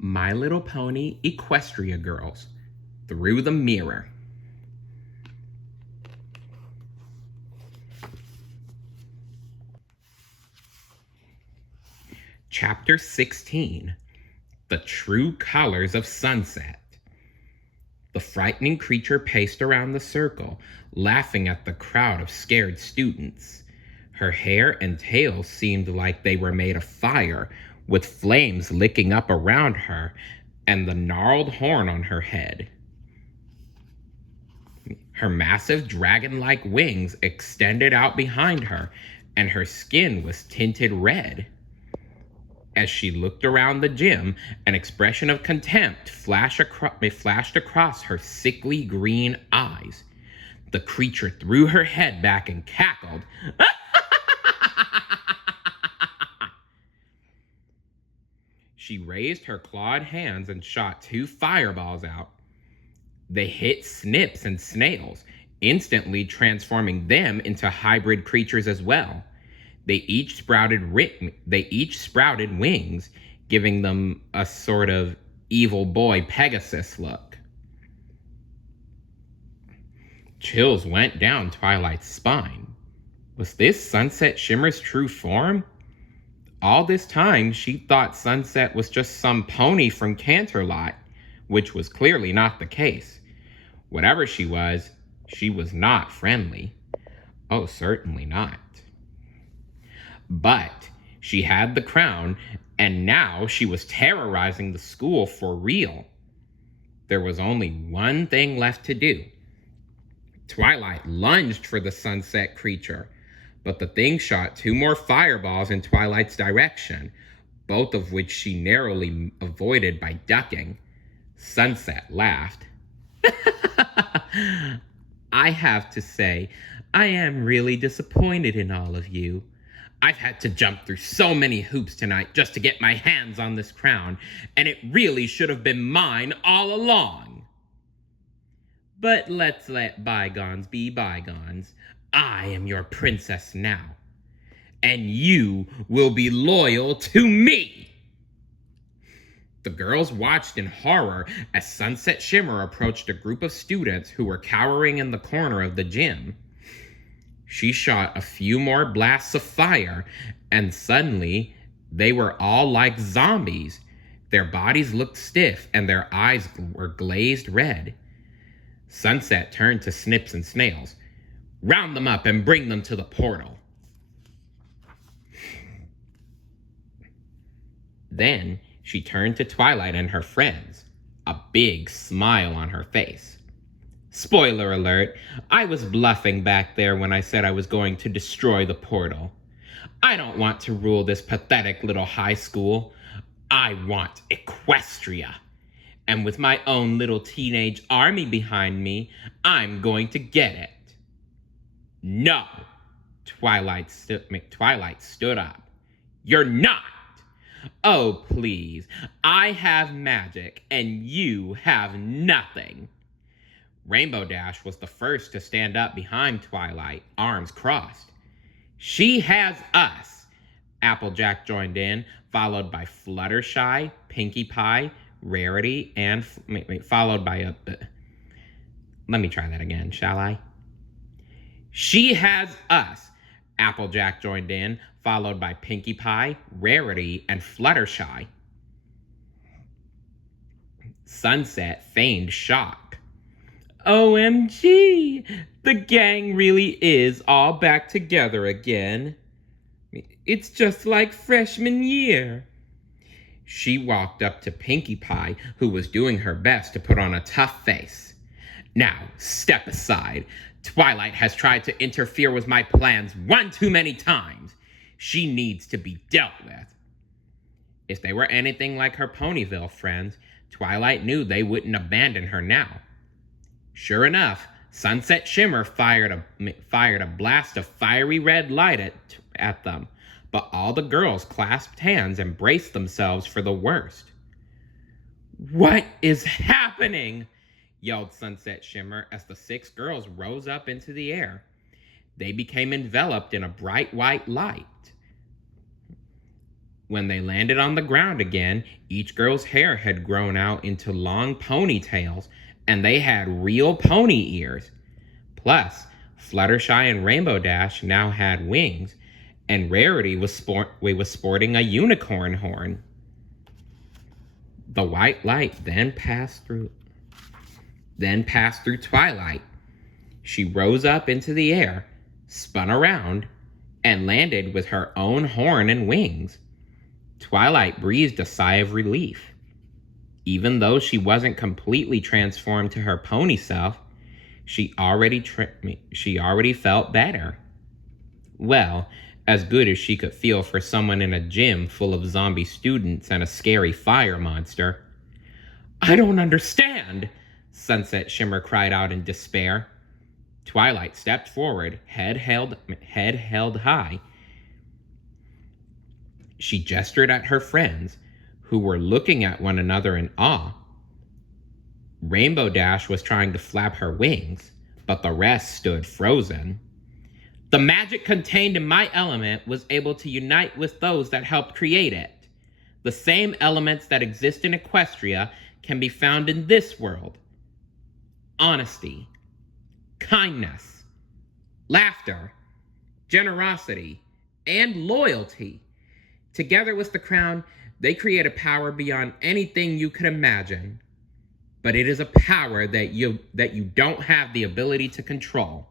My Little Pony Equestria Girls, Through the Mirror. Chapter 16, The True Colors of Sunset. The frightening creature paced around the circle, laughing at the crowd of scared students. Her hair and tail seemed like they were made of fire, with flames licking up around her and the gnarled horn on her head. Her massive dragon-like wings extended out behind her, and her skin was tinted red. As she looked around the gym, an expression of contempt flashed across her sickly green eyes. The creature threw her head back and cackled. She raised her clawed hands and shot 2 fireballs out. They hit Snips and Snails, instantly transforming them into hybrid creatures as well. They each sprouted wings, giving them a sort of evil boy Pegasus look. Chills went down Twilight's spine. Was this Sunset Shimmer's true form? All this time, she thought Sunset was just some pony from Canterlot, which was clearly not the case. Whatever she was not friendly. Oh, certainly not. But she had the crown, and now she was terrorizing the school for real. There was only one thing left to do. Twilight lunged for the sunset creature, but the thing shot 2 more fireballs in Twilight's direction, both of which she narrowly avoided by ducking. Sunset laughed. I have to say, I am really disappointed in all of you. I've had to jump through so many hoops tonight just to get my hands on this crown, and it really should have been mine all along. But let's let bygones be bygones. I am your princess now, and you will be loyal to me. The girls watched in horror as Sunset Shimmer approached a group of students who were cowering in the corner of the gym. She shot a few more blasts of fire, and suddenly they were all like zombies. Their bodies looked stiff, and their eyes were glazed red. Sunset turned to Snips and Snails. Round them up and bring them to the portal. Then she turned to Twilight and her friends, a big smile on her face. Spoiler alert, I was bluffing back there when I said I was going to destroy the portal. I don't want to rule this pathetic little high school. I want Equestria. And with my own little teenage army behind me, I'm going to get it. No, Twilight stood up. You're not. Oh, please. I have magic, and you have nothing. Rainbow Dash was the first to stand up behind Twilight, arms crossed. She has us. Applejack joined in, followed by Fluttershy, Pinkie Pie, Rarity, and followed by let me try that again, shall I? She has us. Applejack joined in, followed by Pinkie Pie, Rarity, and Fluttershy. Sunset feigned shock. OMG! The gang really is all back together again. It's just like freshman year. She walked up to Pinkie Pie, who was doing her best to put on a tough face. Now, step aside. Twilight has tried to interfere with my plans one too many times. She needs to be dealt with. If they were anything like her Ponyville friends, Twilight knew they wouldn't abandon her now. Sure enough, Sunset Shimmer fired a blast of fiery red light at them, but all the girls clasped hands and braced themselves for the worst. What is happening? Yelled Sunset Shimmer as the 6 girls rose up into the air. They became enveloped in a bright white light. When they landed on the ground again, each girl's hair had grown out into long ponytails, and they had real pony ears. Plus, Fluttershy and Rainbow Dash now had wings, and Rarity was sporting a unicorn horn. The white light then passed through Twilight. She rose up into the air, spun around, and landed with her own horn and wings. Twilight breathed a sigh of relief. Even though she wasn't completely transformed to her pony self, she already felt better. Well, as good as she could feel for someone in a gym full of zombie students and a scary fire monster. "I don't understand," Sunset Shimmer cried out in despair. Twilight stepped forward, head held high. She gestured at her friends, who were looking at one another in awe. Rainbow Dash was trying to flap her wings, but the rest stood frozen. "The magic contained in my element was able to unite with those that helped create it. The same elements that exist in Equestria can be found in this world. Honesty, kindness, laughter, generosity, and loyalty. Together with the crown, they create a power beyond anything you could imagine. But it is a power that you don't have the ability to control."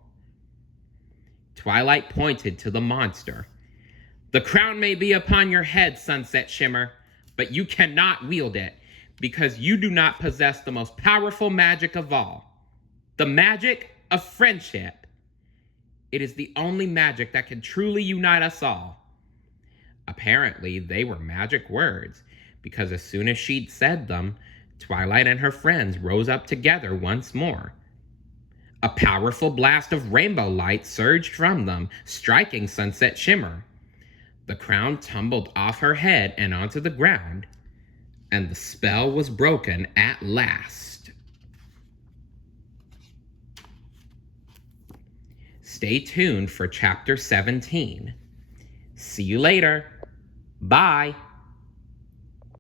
Twilight pointed to the monster. "The crown may be upon your head, Sunset Shimmer, but you cannot wield it because you do not possess the most powerful magic of all, the magic of friendship. It is the only magic that can truly unite us all." Apparently, they were magic words, because as soon as she'd said them, Twilight and her friends rose up together once more. A powerful blast of rainbow light surged from them, striking Sunset Shimmer. The crown tumbled off her head and onto the ground, and the spell was broken at last. Stay tuned for Chapter 17. See you later. Bye.